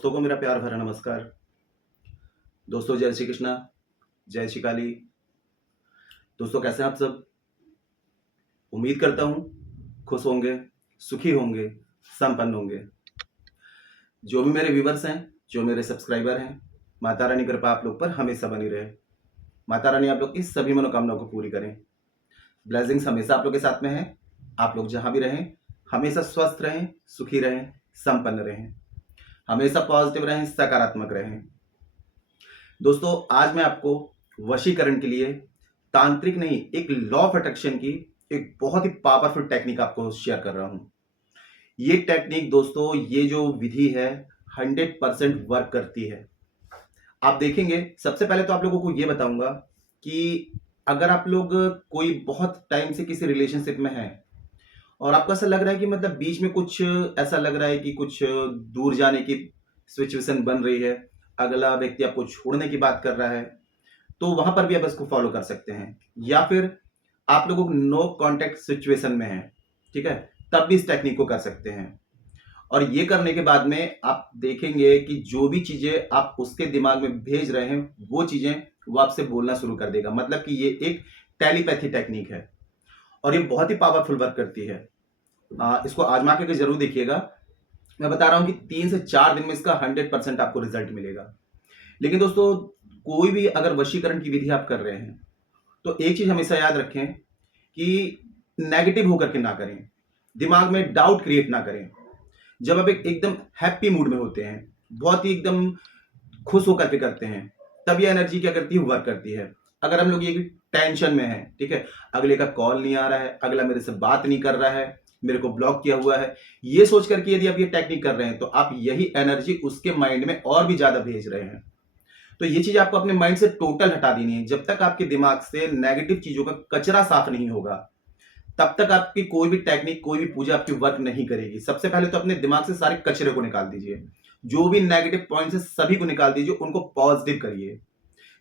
दोस्तों को मेरा प्यार भरा नमस्कार। दोस्तों जय श्री कृष्णा, जय श्री काली। दोस्तों कैसे हैं आप सब? उम्मीद करता हूँ खुश होंगे, सुखी होंगे, संपन्न होंगे। जो भी मेरे व्यूवर्स हैं, जो मेरे सब्सक्राइबर हैं, माता रानी की कृपा आप लोग पर हमेशा बनी रहे। माता रानी आप लोग की सभी मनोकामनाओं को पूरी करें। ब्लेसिंग्स हमेशा आप लोग के साथ में है। आप लोग जहाँ भी रहें हमेशा स्वस्थ रहें, सुखी रहें, संपन्न रहें, हमेशा पॉजिटिव रहें, सकारात्मक रहें। दोस्तों आज मैं आपको वशीकरण के लिए तांत्रिक नहीं, एक लॉ ऑफ अट्रैक्शन की एक बहुत ही पावरफुल टेक्निक आपको शेयर कर रहा हूं। ये टेक्निक दोस्तों, ये जो विधि है 100% वर्क करती है। आप देखेंगे, सबसे पहले तो आप लोगों को ये बताऊंगा कि अगर आप लोग कोई बहुत टाइम से किसी रिलेशनशिप में हैं और आपको ऐसा लग रहा है कि मतलब बीच में कुछ ऐसा लग रहा है कि कुछ दूर जाने की सिचुएशन बन रही है, अगला व्यक्ति आपको छोड़ने की बात कर रहा है, तो वहां पर भी आप इसको फॉलो कर सकते हैं। या फिर आप लोगों को नो कांटेक्ट सिचुएशन में है, ठीक है, तब भी इस टेक्निक को कर सकते हैं। और ये करने के बाद में आप देखेंगे कि जो भी चीजें आप उसके दिमाग में भेज रहे हैं वो चीजें वो आपसे बोलना शुरू कर देगा। मतलब कि ये एक टेलीपैथी टेक्निक है और ये बहुत ही पावरफुल वर्क करती है। इसको आजमा के जरूर देखिएगा। मैं बता रहा हूं कि 3 से 4 दिन में इसका 100% आपको रिजल्ट मिलेगा। लेकिन दोस्तों कोई भी अगर वशीकरण की विधि आप कर रहे हैं तो एक चीज हमेशा याद रखें कि नेगेटिव होकर के ना करें, दिमाग में डाउट क्रिएट ना करें। जब आप एकदम हैप्पी मूड में होते हैं, बहुत ही एकदम खुश होकर के करते हैं, तब ये एनर्जी क्या करती है, वर्क करती है। अगर हम लोग ये टेंशन में है, ठीक है, अगले का कॉल नहीं आ रहा है, अगला मेरे से बात नहीं कर रहा है, मेरे को ब्लॉक किया हुआ है, ये सोच करके यदि आप ये टेक्निक कर रहे हैं तो आप यही एनर्जी उसके माइंड में और भी ज्यादा भेज रहे हैं। तो ये चीज आपको अपने माइंड से टोटल हटा देनी है। जब तक आपके दिमाग से नेगेटिव चीजों का कचरा साफ नहीं होगा तब तक आपकी कोई भी टेक्निक, कोई भी पूजा आपकी वर्क नहीं करेगी। सबसे पहले तो अपने दिमाग से सारे कचरे को निकाल दीजिए, जो भी नेगेटिव पॉइंट्स है सभी को निकाल दीजिए, उनको पॉजिटिव करिए।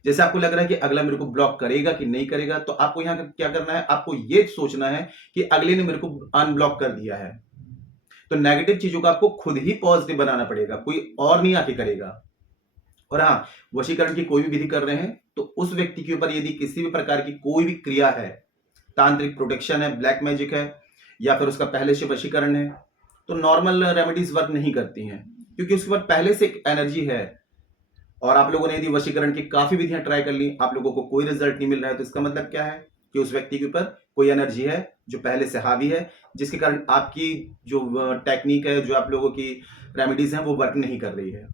जैसे आपको लग रहा है कि अगला मेरे को ब्लॉक करेगा कि नहीं करेगा, तो आपको यहाँ क्या करना है, आपको ये सोचना है कि अगले ने मेरे को अनब्लॉक कर दिया है। तो नेगेटिव चीजों को आपको खुद ही पॉजिटिव बनाना पड़ेगा, कोई और नहीं आके करेगा। और हाँ, वशीकरण की कोई भी विधि कर रहे हैं तो उस व्यक्ति के ऊपर यदि किसी भी प्रकार की कोई भी क्रिया है, तांत्रिक प्रोटेक्शन है, ब्लैक मैजिक है, या फिर उसका पहले से वशीकरण है, तो नॉर्मल रेमेडीज वर्क नहीं करती हैं, क्योंकि उसके ऊपर पहले से एक एनर्जी है। और आप लोगों ने यदि वशीकरण की काफी विधियां ट्राई कर ली, आप लोगों को कोई रिजल्ट नहीं मिल रहा है, तो इसका मतलब क्या है कि उस व्यक्ति के ऊपर कोई एनर्जी है जो पहले से हावी है, जिसके कारण आपकी जो टेक्निक है, जो आप लोगों की रेमेडीज हैं, वो वर्क नहीं कर रही है।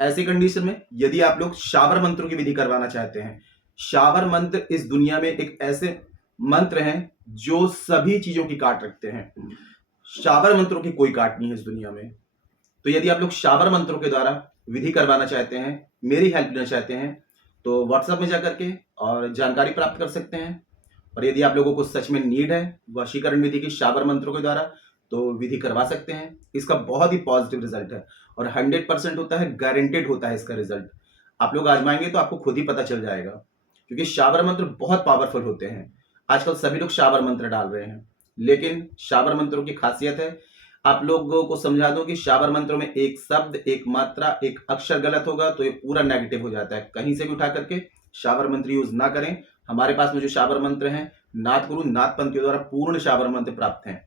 ऐसी कंडीशन में यदि आप लोग शाबर मंत्रों की विधि करवाना चाहते हैं, शाबर मंत्र इस दुनिया में एक ऐसे मंत्र हैं जो सभी चीजों की काट रखते हैं। शाबर मंत्रों की कोई काट नहीं है इस दुनिया में। तो यदि आप लोग शाबर मंत्रों के द्वारा विधि करवाना चाहते हैं, मेरी हेल्प लेना चाहते हैं, तो व्हाट्सएप में जाकर के और जानकारी प्राप्त कर सकते हैं। और यदि आप लोगों को सच में नीड है वशीकरण विधि की शाबर मंत्रों के द्वारा, तो विधि करवा सकते हैं। इसका बहुत ही पॉजिटिव रिजल्ट है और 100% होता है, गारंटेड होता है इसका रिजल्ट। आप लोग आजमाएंगे तो आपको खुद ही पता चल जाएगा, क्योंकि शाबर मंत्र बहुत पावरफुल होते हैं। आजकल सभी लोग शाबर मंत्र डाल रहे हैं, लेकिन शाबर मंत्रों की खासियत है, आप लोगों को समझा दूं कि शाबर मंत्रों में एक शब्द, एक मात्रा, एक अक्षर गलत होगा तो ये पूरा नेगेटिव हो जाता है। कहीं से भी उठा करके शाबर मंत्र यूज ना करें। हमारे पास में जो शाबर मंत्र हैं, नाथ गुरु नाथ पंथियों द्वारा पूर्ण शाबर मंत्र प्राप्त हैं।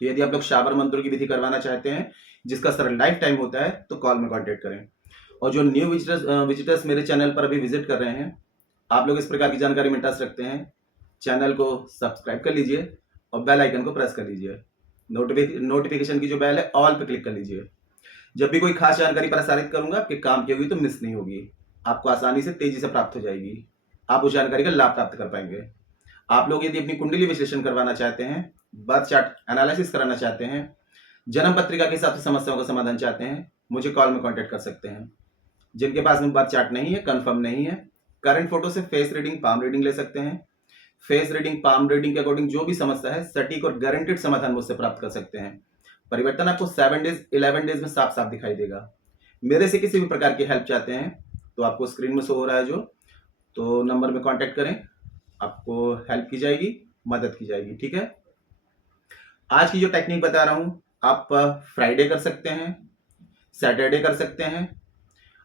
तो यदि आप लोग शाबर मंत्रों की विधि करवाना चाहते हैं जिसका सर लाइफ टाइम होता है, तो कॉल में कांटेक्ट करें। और जो न्यू विजिटर्स मेरे चैनल पर अभी विजिट कर रहे हैं, आप लोग इस प्रकार की जानकारी में इंटरेस्ट रखते हैं, चैनल को सब्सक्राइब कर लीजिए और बेल आइकन को प्रेस कर लीजिए। नोटिफिकेशन की जो बेल है, ऑल पे क्लिक कर लीजिए। जब भी कोई खास जानकारी प्रसारित करूंगा, आपके काम की होगी तो मिस नहीं होगी, आपको आसानी से तेजी से प्राप्त हो जाएगी, आप उस जानकारी का लाभ प्राप्त कर पाएंगे। आप लोग यदि अपनी कुंडली विश्लेषण करवाना चाहते हैं, बर्थ चार्ट एनालिसिस कराना चाहते हैं, जन्म पत्रिका के हिसाब से समस्याओं का समाधान चाहते हैं, मुझे कॉल में कांटेक्ट कर सकते हैं। जिनके पास में बर्थ चार्ट नहीं है, कंफर्म नहीं है, करंट फोटो से फेस रीडिंग, पाम रीडिंग ले सकते हैं। फेस रीडिंग, पाम रीडिंग के अकॉर्डिंग जो भी समस्या है, सटीक और गारंटेड समाधान मुझसे प्राप्त कर सकते हैं। परिवर्तन आपको 7 डेज 11 डेज में साफ साफ दिखाई देगा। मेरे से किसी भी प्रकार की हेल्प चाहते हैं तो आपको स्क्रीन में शो हो रहा है जो, तो नंबर में कांटेक्ट करें, आपको हेल्प की जाएगी, मदद की जाएगी। ठीक है, आज की जो टेक्निक बता रहा हूं, आप फ्राइडे कर सकते हैं, सैटरडे कर सकते हैं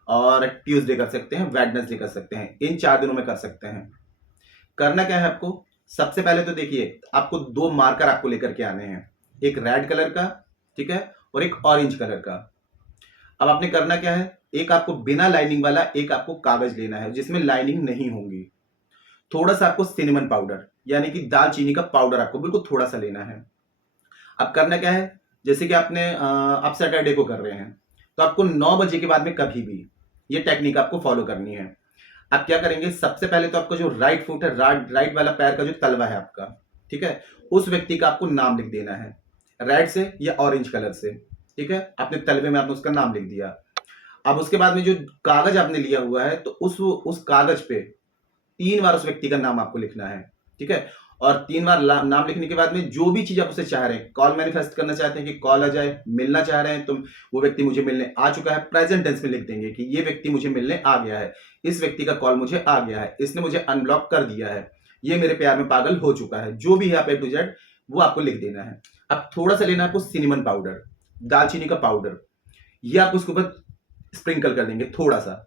और ट्यूसडे कर सकते हैं, वेडनेसडे कर सकते हैं। इन 4 दिनों में कर सकते हैं। करना क्या है आपको, सबसे पहले तो देखिए आपको 2 मार्कर आपको लेकर के आने हैं, एक रेड कलर का, ठीक है, और एक ऑरेंज कलर का। अब आपने करना क्या है, एक आपको बिना लाइनिंग वाला एक आपको कागज लेना है जिसमें लाइनिंग नहीं होगी। थोड़ा सा आपको सिनेमन पाउडर यानी कि दालचीनी का पाउडर आपको बिल्कुल थोड़ा सा लेना है। अब करना क्या है, जैसे कि आप सैटरडे को कर रहे हैं तो आपको 9 बजे के बाद में कभी भी ये टेक्निक आपको फॉलो करनी है। आप क्या करेंगे, सबसे पहले तो आपका जो राइट फुट है, राइट वाला पैर का जो तलवा है आपका, ठीक है, उस व्यक्ति का आपको नाम लिख देना है, रेड से या ऑरेंज कलर से, ठीक है। आपने तलवे में आपने उसका नाम लिख दिया। अब उसके बाद में जो कागज आपने लिया हुआ है तो उस कागज पे 3 बार उस व्यक्ति का नाम आपको लिखना है, ठीक है। और 3 बार नाम लिखने के बाद में जो भी चीज आप उससे चाह रहे हैं, कॉल मैनिफेस्ट करना चाहते हैं कि कॉल आ जाए, मिलना चाह रहे हैं तो वो व्यक्ति मुझे मिलने आ चुका है, प्रेजेंट टेंस में लिख देंगे कि ये व्यक्ति मुझे मिलने आ गया है, इस व्यक्ति का कॉल मुझे आ गया है, इसने मुझे अनब्लॉक कर दिया है, ये मेरे प्यार में पागल हो चुका है, जो भी है आप A to Z वो आपको लिख देना है। अब थोड़ा सा लेना है आपको सिनेमन पाउडर, दालचीनी का पाउडर, ये आप उसके ऊपर स्प्रिंकल कर देंगे थोड़ा सा।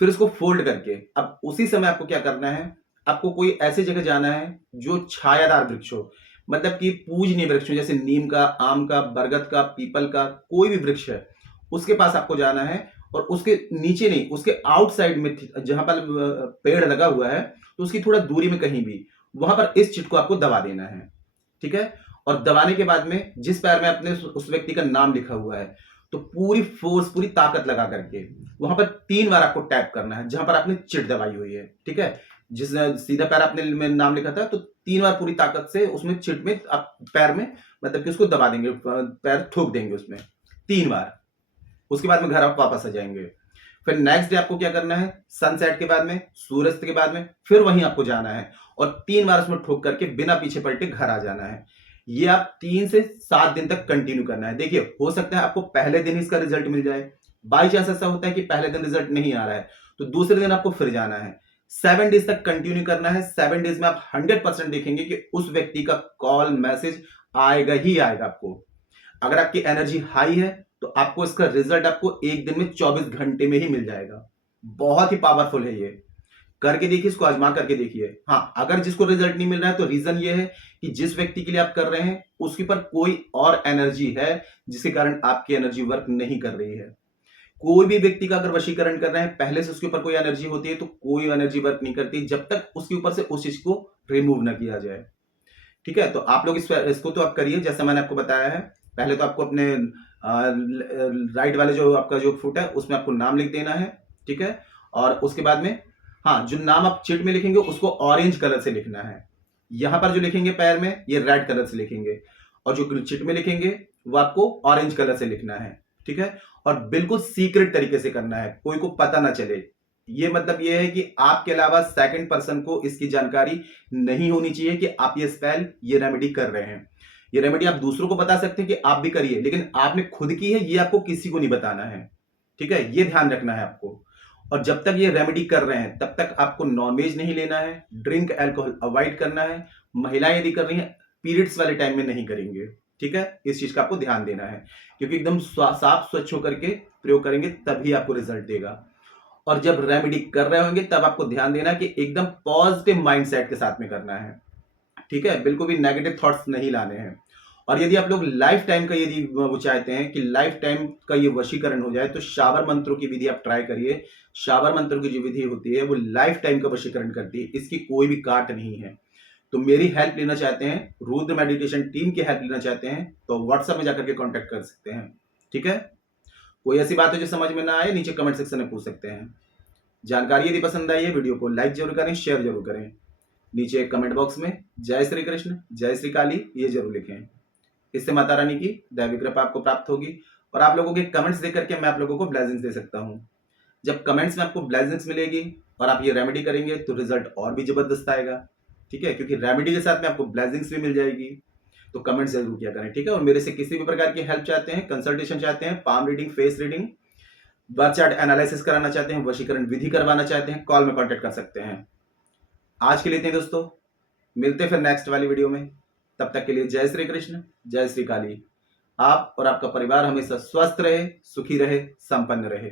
फिर उसको फोल्ड करके अब उसी समय आपको क्या करना है, आपको कोई ऐसी जगह जाना है जो छायादार वृक्ष हो, मतलब कि पूजनीय वृक्ष हो, जैसे नीम का, आम का, बरगद का, पीपल का, कोई भी वृक्ष है उसके पास आपको जाना है। और उसके नीचे नहीं, उसके आउटसाइड में जहां पर पेड़ लगा हुआ है तो उसकी थोड़ा दूरी में कहीं भी, वहां पर इस चिट को आपको दबा देना है, ठीक है। और दबाने के बाद में जिस पैर में आपने उस व्यक्ति का नाम लिखा हुआ है तो पूरी फोर्स, पूरी ताकत लगा करके वहां पर 3 बार आपको टैप करना है जहां पर आपने चिट दबाई हुई है, ठीक है। जिस सीधा पैर आपने नाम लिखा था तो 3 बार पूरी ताकत से उसमें चिट में आप पैर में मतलब कि उसको दबा देंगे, पैर ठोक देंगे उसमें 3 बार। उसके बाद में घर आप वापस आ जाएंगे। फिर नेक्स्ट डे आपको क्या करना है, सनसेट के बाद में, सूर्यास्त के बाद में फिर वहीं आपको जाना है और 3 बार उसमें ठोक करके बिना पीछे पलटे घर आ जाना है। ये आप 3 से 7 दिन तक कंटिन्यू करना है। देखिए हो सकता है आपको पहले दिन इसका रिजल्ट मिल जाए, बाई चांस ऐसा होता है कि पहले दिन रिजल्ट नहीं आ रहा है तो दूसरे दिन आपको फिर जाना है। 7 डेज तक कंटिन्यू करना है। 7 डेज में आप 100% देखेंगे कि उस व्यक्ति का कॉल मैसेज आएगा ही आएगा आपको। अगर आपकी एनर्जी हाई है तो आपको इसका रिजल्ट आपको एक दिन में 24 घंटे में ही मिल जाएगा। बहुत ही पावरफुल है ये, करके देखिए, इसको आजमा करके देखिए। हाँ, अगर जिसको रिजल्ट नहीं मिल रहा है तो रीजन ये है कि जिस व्यक्ति के लिए आप कर रहे हैं उसके ऊपर कोई और एनर्जी है जिसके कारण आपकी एनर्जी वर्क नहीं कर रही है। कोई भी व्यक्ति का अगर वशीकरण कर रहे हैं, पहले से उसके ऊपर कोई एनर्जी होती है तो कोई एनर्जी वर्क नहीं करती जब तक उसके ऊपर से उस चीज को रिमूव ना किया जाए, ठीक है। तो आप लोग इसको तो आप करिए जैसा मैंने आपको बताया है। पहले तो आपको अपने राइट वाले जो आपका जो फुट है उसमें आपको नाम लिख देना है, ठीक है। और उसके बाद में हाँ, जो नाम आप चिट में लिखेंगे उसको ऑरेंज कलर से लिखना है। यहां पर जो लिखेंगे पैर में ये रेड कलर से लिखेंगे और जो चिट में लिखेंगे वो आपको ऑरेंज कलर से लिखना है, ठीक है। और बिल्कुल सीक्रेट तरीके से करना है, कोई को पता ना चले। ये मतलब ये है कि आपके अलावा सेकंड पर्सन को इसकी जानकारी नहीं होनी चाहिए कि आप ये स्पेल, ये रेमेडी कर रहे हैं। ये रेमेडी आप दूसरों को बता सकते हैं कि आप भी करिए, लेकिन आपने खुद की है ये आपको किसी को नहीं बताना है, ठीक है। ये ध्यान रखना है आपको। और जब तक ये रेमेडी कर रहे हैं तब तक आपको नॉनवेज नहीं लेना है, ड्रिंक अल्कोहल अवॉइड करना है। महिलाएं यदि कर रही हैं पीरियड्स वाले टाइम में नहीं करेंगे, ठीक है। इस चीज का आपको ध्यान देना है क्योंकि एकदम साफ स्वच्छ होकर के प्रयोग करेंगे तभी आपको रिजल्ट देगा। और जब रेमेडी कर रहे होंगे तब आपको ध्यान देना कि एकदम पॉजिटिव माइंडसेट के साथ में करना है, ठीक है। बिल्कुल भी नेगेटिव थॉट्स नहीं लाने हैं। और यदि आप लोग लाइफ टाइम का यदि वो चाहते हैं कि लाइफ टाइम का ये वशीकरण हो जाए तो शावर मंत्रों की विधि आप ट्राई करिए। शावर मंत्रों की जो विधि होती है वो लाइफ टाइम का वशीकरण करती है, इसकी कोई भी काट नहीं है। तो मेरी हेल्प लेना चाहते हैं, रुद्र मेडिटेशन टीम की हेल्प लेना चाहते हैं तो व्हाट्सएप में जाकर के कॉन्टेक्ट कर सकते हैं, ठीक है। कोई ऐसी बात है जो समझ में ना आए नीचे कमेंट सेक्शन में पूछ सकते हैं। जानकारी यदि पसंद आई है वीडियो को लाइक जरूर करें, शेयर जरूर करें। नीचे कमेंट बॉक्स में जय श्री कृष्ण, जय श्री काली ये जरूर लिखें। इससे माता रानी की दैवी कृपा आपको प्राप्त होगी और आप लोगों के कमेंट्स देख करके मैं आप लोगों को ब्लेसिंग्स दे सकता हूं। जब कमेंट्स में आपको ब्लेसिंग्स मिलेगी और आप ये रेमेडी करेंगे तो रिजल्ट और भी जबरदस्त आएगा, ठीक है। क्योंकि रेमेडी के साथ में आपको ब्लेसिंग्स भी मिल जाएगी। तो कमेंट्स जरूर किया करें, ठीक है। और मेरे से किसी भी प्रकार की हेल्प चाहते हैं, कंसल्टेशन चाहते हैं, palm reading, face reading, birth chart analysis कराना चाहते हैं, वशीकरण विधि करवाना चाहते हैं, कॉल में कॉन्टेक्ट कर सकते हैं। आज के लिए इतने दोस्तों, मिलते फिर नेक्स्ट वाली वीडियो में। तब तक के लिए जय श्री कृष्ण, जय श्री काली। आप और आपका परिवार हमेशा स्वस्थ रहे, सुखी रहे, संपन्न रहे,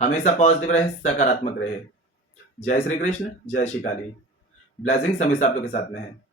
हमेशा पॉजिटिव रहे, सकारात्मक रहे। जय श्री कृष्ण, जय श्री काली। ब्लेसिंग्स हमेशा आप लोग के साथ में है।